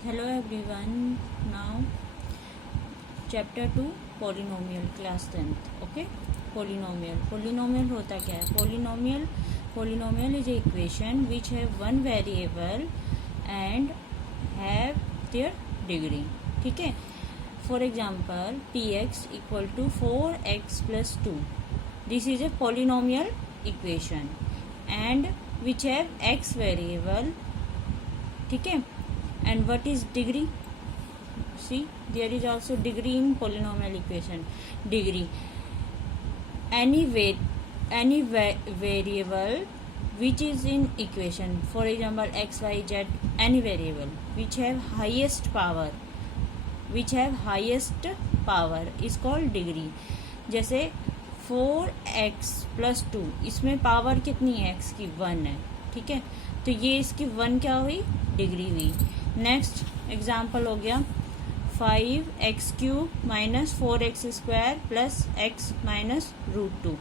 Hello everyone. Now chapter 2 polynomial class 10th. Okay, polynomial होता क्या है? Polynomial is a equation which have one variable and have their degree. ठीक है. For example, px equal to 4x plus 2. This is a polynomial equation and which have x variable. ठीक है. And what is degree? See, there is also degree in polynomial equation. Degree, any variable which is in equation, for example x, y, z, any variable which have highest power is called degree. जैसे 4x plus 2, इसमें power कितनी है? x की 1 है. ठीक है, तो ये इसकी 1 क्या हुई? डिग्री हुई. नेक्स्ट एग्जाम्पल हो गया 5x cube minus 4x square plus x minus √2.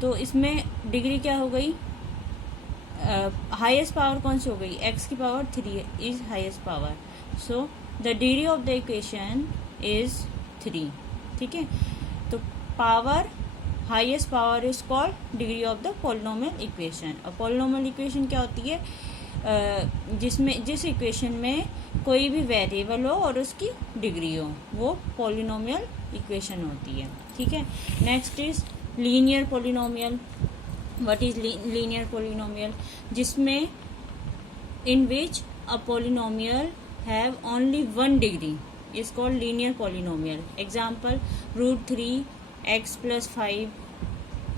तो इसमें डिग्री क्या हो गई? हाईएस्ट पावर कौन सी हो गई? x की power 3 is highest power. So the degree of the equation is 3. ठीक है, तो power, highest power is called degree of the polynomial equation. और पॉलिनोमियल इक्वेशन क्या होती है? जिस इक्वेशन में कोई भी वेरिएबल हो और उसकी डिग्री हो, वो पॉलिनोमियल इक्वेशन होती है. ठीक है. Next is linear polynomial. What is linear polynomial? जिसमें in which a polynomial have only one degree is called linear polynomial. Example √3x plus 5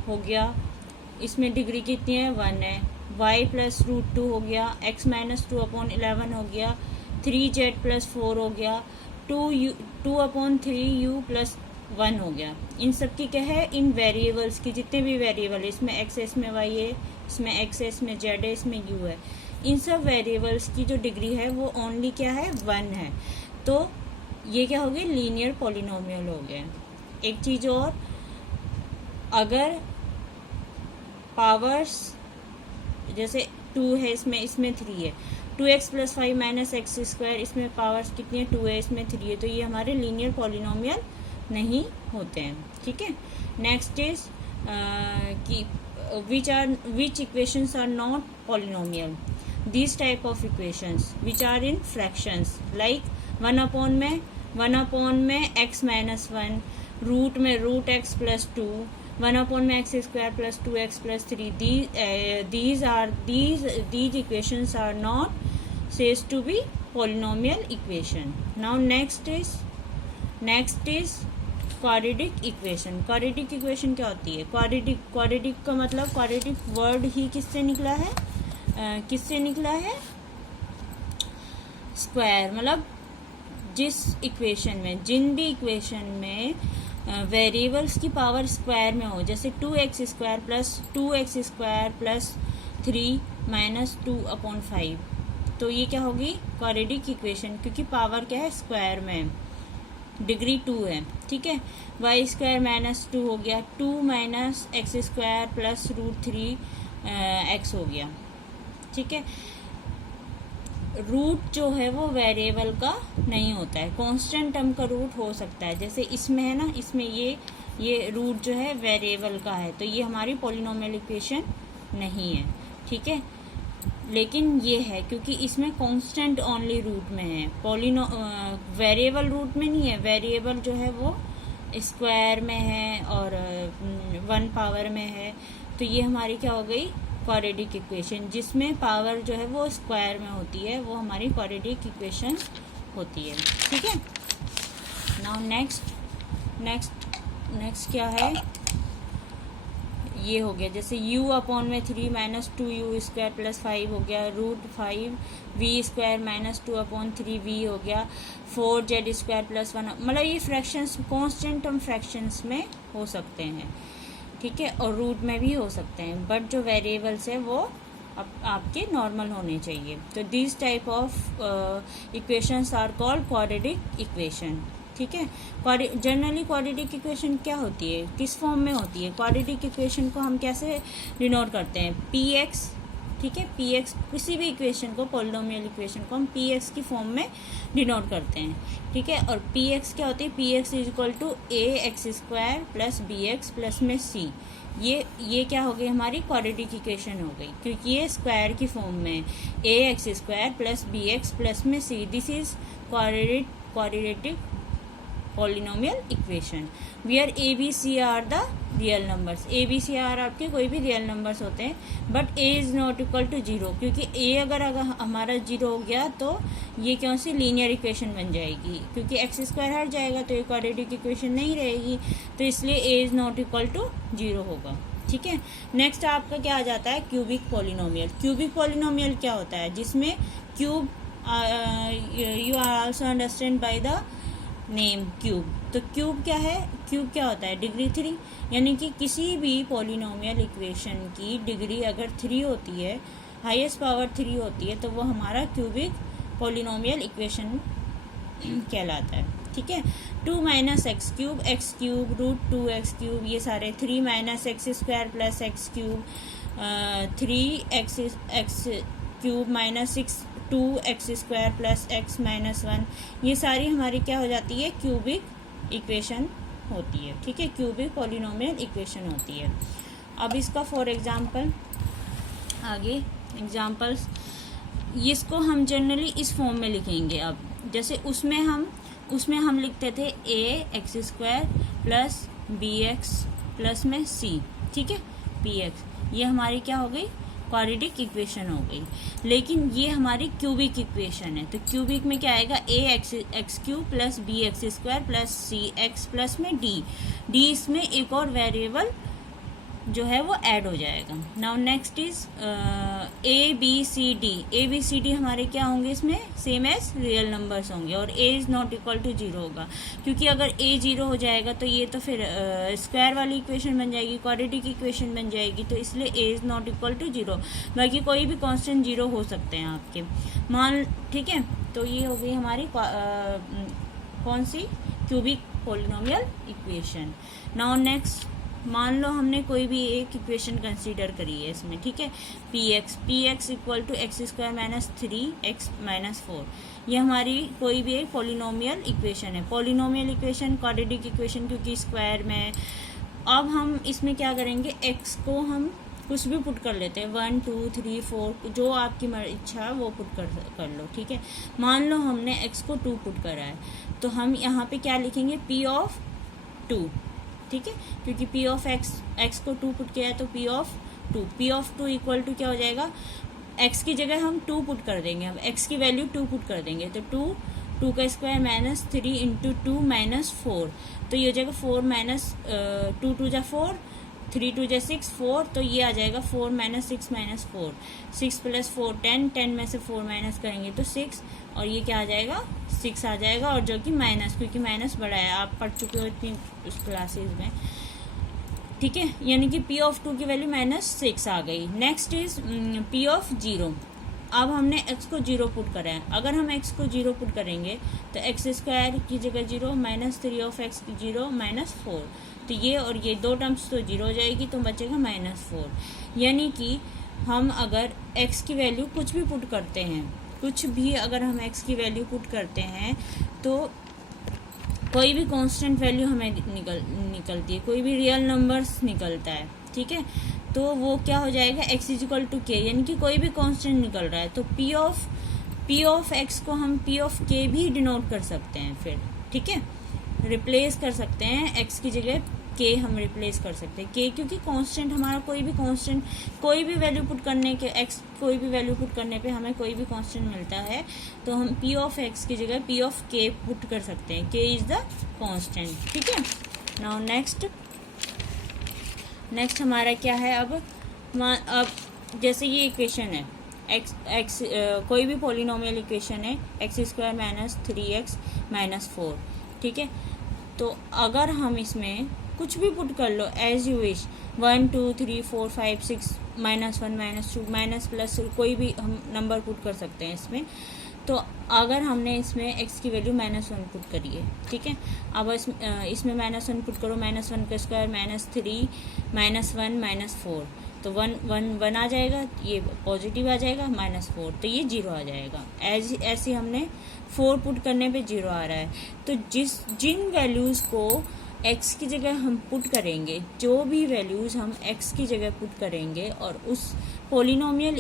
हो गया. इसमें डिग्री कितनी है? 1 है. y प्लस √2 हो गया. x माइनस 2/11 हो गया. 3z प्लस 4 हो गया. 2/3u प्लस 1 हो गया. इन सब की क्या है? इन वेरिएबल्स की जितने भी वेरिएबल है, इसमें x है, इसमें y है, इसमें x है, इसमें z है, इसमें u है, इन सब वेरिएबल्स की जो डिग्री है वो ओनली क्या है? 1 है. तो ये क्या हो गया? लीनियर पॉलिनोमियल हो गया. एक चीज और, अगर पावर्स जैसे 2 है, इसमें 3 है. 2x plus 5 minus X square, इसमें पावर्स कितनी है? 2 है, इसमें 3 है. तो ये हमारे लीनियर पॉलिनोमियल नहीं होते हैं. ठीक है. नेक्स्ट इज कि which equations are not polynomial. This type of equations which are in fractions, like 1/1 में x माइनस 1, रूट में √x प्लस 2, 1/में x square plus 2x plus 3. These equations are not says to be polynomial equation. Now next is quadratic equation. Quadratic equation क्या होती है? quadratic का मतलब, quadratic word ही किससे निकला है? स्क्वायर. मतलब जिन भी इक्वेशन में वेरिएबल्स की पावर स्क्वायर में हो, जैसे 2x स्क्वायर प्लस 3 माइनस 2/5, तो ये क्या होगी? क्वाड्रेटिक इक्वेशन, क्योंकि पावर क्या है? स्क्वायर में, डिग्री 2 है. ठीक है. y स्क्वायर माइनस 2 हो गया. 2 minus X square plus √3x हो गया. ठीक है. रूट जो है वो वेरिएबल का नहीं होता है, कांस्टेंट टर्म का रूट हो सकता है. जैसे इसमें है ना, इसमें ये रूट जो है वेरिएबल का है, तो ये हमारी पॉलिनोमियल इक्वेशन नहीं है. ठीक है. लेकिन ये है क्योंकि इसमें कांस्टेंट ओनली रूट में है, वेरिएबल रूट में नहीं है. वेरिएबल जो है वो स्क्वायर में है और 1 पावर में है. तो ये हमारी क्या हो गई? Quadratic equation. जिसमें पावर जो है वो स्क्वायर में होती है, वो हमारी क्वाड्रेटिक इक्वेशन होती है. ठीक है. नाउ नेक्स्ट क्या है? ये हो गया जैसे u/में 3 माइनस 2u स्क्वायर प्लस 5 हो गया. √5v स्क्वायर माइनस 2/3v हो गया. 4z square plus 1. मतलब ये फ्रैक्शंस, कॉन्स्टेंट टर्म फ्रैक्शंस में हो सकते हैं. ठीक है. और रूट में भी हो सकते हैं, बट जो वेरिएबल्स है वो आपके नॉर्मल होने चाहिए. तो this type of equations are called quadratic equation. ठीक है. जनरली क्वाड्रेटिक इक्वेशन क्या होती है? किस फॉर्म में होती है? क्वाड्रेटिक इक्वेशन को हम कैसे डिनोट करते हैं? px ठीक है। पी एक्स किसी भी इक्वेशन को, पॉलिनोमियल इक्वेशन को हम पी एक्स की फॉर्म में डिनोट करते हैं, ठीक है। और पी एक्स क्या होती है, P X is equal to A x square plus B x plus में सी। ये क्या हो गई, हमारी क्वाड्रेटिक इक्वेशन हो गई, क्योंकि ये स्क्वायर की फॉर्म में a x square plus B x plus में c, this is quadratic polynomial equation where a b c are the real numbers। a b c are आपके कोई भी रियल नंबर्स होते हैं, but a is not equal to zero, क्योंकि a अगर हमारा zero हो गया तो ये कौन सी लीनियर इक्वेशन बन जाएगी, क्योंकि एक्स स्क्वायर हट जाएगा तो ये क्वाड्रेटिक इक्वेशन नहीं रहेगी, तो इसलिए a is not equal to zero होगा, ठीक है। नेक्स्ट आपका क्या आ जाता है, क्यूबिक पॉलिनोमियल। क्यूबिक पॉलिनोमियल क्या होता है, जिसमें cube you are also understand by the name cube. तो क्यूब क्या है, क्यूब क्या होता है, डिग्री 3, यानी कि किसी भी पॉलिनोमियल इक्वेशन की डिग्री अगर 3 होती है, हाईएस्ट पावर 3 होती है, तो वो हमारा क्यूबिक पॉलिनोमियल इक्वेशन कहलाता है, ठीक है। 2 minus X cube root 2 X cube, ये सारे 3 minus X square plus X cube, 3 X cube minus 2 X square plus X minus 1, ये सारी हमारी क्या हो जाती है, क्यूबिक इक्वेशन होती है, ठीक है, क्यूबिक पॉलिनोमियल इक्वेशन होती है। अब इसका फॉर एग्जांपल आगे एग्जांपल्स, इसको हम जनरली इस फॉर्म में लिखेंगे। अब जैसे उसमें हम लिखते थे a x square plus B x plus में सी, ठीक है, पी एक्स, ये हमारी क्या हो गई, क्वाड्रेटिक इक्वेशन हो गई। लेकिन ये हमारी क्यूबिक इक्वेशन है, तो क्यूबिक में क्या आएगा, a x cube plus B x square plus c x plus में डी, इसमें एक और वेरिएबल जो है वो ऐड हो जाएगा। Now next is A B C D हमारे क्या होंगे, इसमें सेम एज रियल नंबर्स होंगे, और A is not equal to zero होगा, क्योंकि अगर ए जीरो हो जाएगा तो ये तो फिर स्क्वायर वाली इक्वेशन बन जाएगी, क्वाड्रेटिक इक्वेशन बन जाएगी, तो इसलिए A is not equal to zero. बाकी कोई भी कांस्टेंट जीरो हो सकते हैं आपके, ठीक है। तो ये हो गई हमारी कौन सी, cubic polynomial equation. Now next, मान लो हमने कोई भी एक इक्वेशन कंसीडर करी है इसमें, ठीक है, P X equal to X square minus 3x minus 4, ये हमारी कोई भी एक पॉलिनोमियल इक्वेशन है। पॉलिनोमियल इक्वेशन क्वाड्रेटिक इक्वेशन क्योंकि स्क्वायर में। अब हम इसमें क्या करेंगे, x को हम कुछ भी पुट कर लेते हैं, 1 2 3 4, जो आपकी इच्छा है वो पुट कर लो, ठीक है। मान लो हमने x को 2 पुट करा है, तो हम यहाँ पे क्या लिखेंगे, p ऑफ 2, ठीक है, क्योंकि p ऑफ x को 2 पुट किया है तो p ऑफ 2 इक्वल टू क्या हो जाएगा, x की जगह हम 2 पुट कर देंगे, अब x की वैल्यू 2 पुट कर देंगे, तो 2 का स्क्वायर माइनस 3 इंटू 2 माइनस 4, तो ये हो जाएगा 4 माइनस 2 2 जा 4, 3 2 जा 6 4, तो ये आ जाएगा 4 माइनस 6 माइनस 4, 6 प्लस 4 10 में से 4 माइनस करेंगे तो 6, और ये क्या आ जाएगा, 6 आ जाएगा, और जो कि माइनस, क्योंकि माइनस बड़ा है, आप पढ़ चुके हो इतनी उस क्लासेज में, ठीक है, यानी कि p ऑफ 2 की वैल्यू -6 आ गई। Next is p of 0। अब हमने x को 0 पुट करा है, अगर हम x को 0 पुट करेंगे तो एक्स स्क्वायर की जगह 0 माइनस 3 ऑफ x 0 माइनस 4, तो ये और ये दो टर्म्स तो 0 हो जाएगी, तो बचेगा -4। यानी कि हम अगर x की वैल्यू कुछ भी पुट करते हैं, कुछ भी अगर हम x की वैल्यू पुट करते हैं तो कोई भी कांस्टेंट वैल्यू हमें निकलती है, कोई भी रियल नंबर्स निकलता है, ठीक है, तो वो क्या हो जाएगा, x इक्वल टू के, यानी कि कोई भी कांस्टेंट निकल रहा है, तो p ऑफ x को हम p ऑफ k भी डिनोट कर सकते हैं फिर, ठीक है, रिप्लेस कर सकते हैं, x की जगह k हम रिप्लेस कर सकते हैं, k क्योंकि कांस्टेंट हमारा कोई भी वैल्यू पुट करने के, x कोई भी वैल्यू पुट करने पे हमें कोई भी कांस्टेंट मिलता है, तो हम p ऑफ x की जगह p ऑफ k पुट कर सकते हैं, k इज द कांस्टेंट, ठीक है। नाउ नेक्स्ट हमारा क्या है, अब जैसे ये इक्वेशन है x कोई भी पॉलिनोमियल इक्वेशन है, x square minus 3x minus 4, ठीक है, तो अगर हम इसमें कुछ भी पुट कर लो as you wish, 1 2 3 4 5 6 -1 -2 minus plus कोई भी हम नंबर पुट कर सकते हैं इसमें। तो अगर हमने इसमें x की वैल्यू -1 पुट करी है, ठीक है, अब इसमें -1 पुट करो, -1 का स्क्वायर -3 -1 -4, तो 1 आ जाएगा, ये पॉजिटिव आ जाएगा, -4 तो ये 0 आ जाएगा। ऐसे हमने 4 पुट करने पे 0 आ रहा है। तो जिन वैल्यूज़ को x की जगह हम पुट करेंगे, जो भी वैल्यूज़ हम x की जगह पुट करेंगे और उस पॉलिनोमियल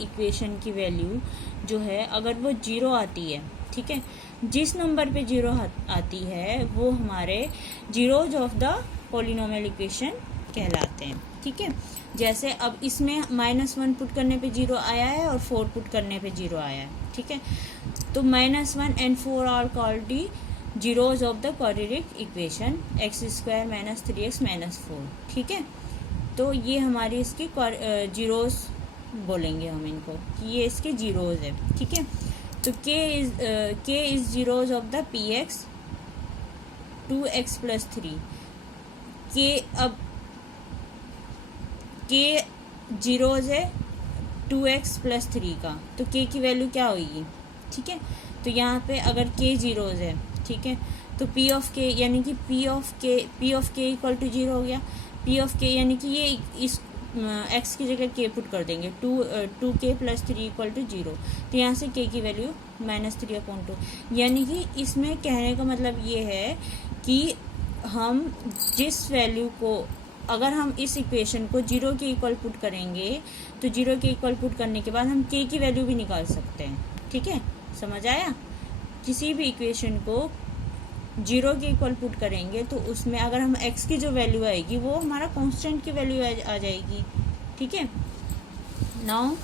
इक्वेशन की वैल्यू जो है अगर वो 0 आती है, ठीक है, जिस नंबर पे 0 आती है वो हमारे zeros of the polynomial equation कहलाते हैं, ठीक है। जैसे अब इसमें -1 पुट करने पे 0 आया है और 4 पुट करने पे 0 आया है, ठीक है। तो -1 and 4 are called the zeros of the quadratic equation x² - 3x - 4, ठीक है। तो ये हमारी इसकी जीरोज बोलेंगे हम इनको कि ये इसके जीरोज है, ठीक है। तो k is zeros of the px 2x + 3। अब k जीरोज है 2x + 3 का, तो k की वैल्यू क्या होगी, ठीक है। तो यहाँ पे अगर k जीरोज है, ठीक है, तो p ऑफ k यानी कि p ऑफ k = 0 हो गया। p ऑफ k यानी कि ये इस x की जगह k पुट कर देंगे, 2k + 3 = 0। तो यहाँ से k की वैल्यू -3/2। यानी कि इसमें कहने का मतलब ये है कि हम जिस वैल्यू को, अगर हम इस इक्वेशन को 0 के इक्वल पुट करेंगे तो 0 के इक्वल पुट करने के बाद हम k की वैल्यू भी निकाल सकते हैं, ठीक है। समझ आया? किसी भी इक्वेशन को 0 के इक्वल पुट करेंगे तो उसमें अगर हम x की जो वैल्यू आएगी वो हमारा कांस्टेंट की वैल्यू आ जाएगी, ठीक है। नाउ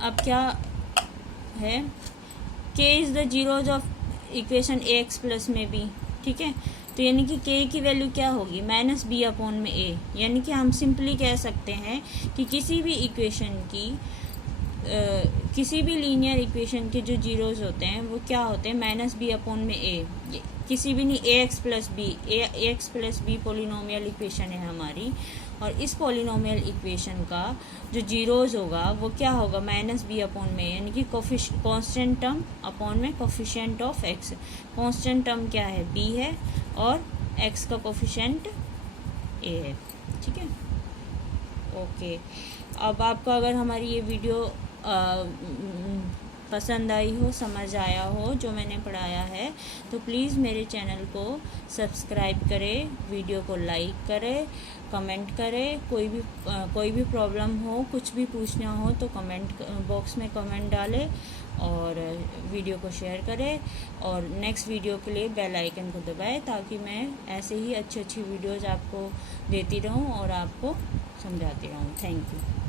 अब क्या है, k is the zeros of equation ax plus में b, ठीक है। तो यानी कि k की वैल्यू क्या होगी, -b/a। यानी कि हम सिंपली कह सकते हैं कि किसी भी इक्वेशन की किसी भी लीनियर इक्वेशन के जो जीरोज होते हैं वो क्या होते हैं, -b/a। किसी भी नहीं, ax plus b polynomial equation है हमारी, और इस पॉलिनोमियल इक्वेशन का जो जीरोज होगा वो क्या होगा, -b/a, यानी कि कांस्टेंट टर्म अपॉन में coefficient of x। Constant term क्या है, b है, और x का कोफिशिएंट a है, ठीक है। ओके, अब आपको अगर हमारी ये वीडियो पसंद आई हो, समझ आया हो जो मैंने पढ़ाया है, तो प्लीज़ मेरे चैनल को सब्सक्राइब करें, वीडियो को लाइक करें, कमेंट करें। कोई भी प्रॉब्लम हो, कुछ भी पूछना हो तो कमेंट बॉक्स में कमेंट डालें और वीडियो को शेयर करें, और नेक्स्ट वीडियो के लिए बेल आइकन को दबाएं ताकि मैं ऐसे ही अच्छी वीडियोज़ आपको देती रहूं और आपको समझाती रहूं। Thank you.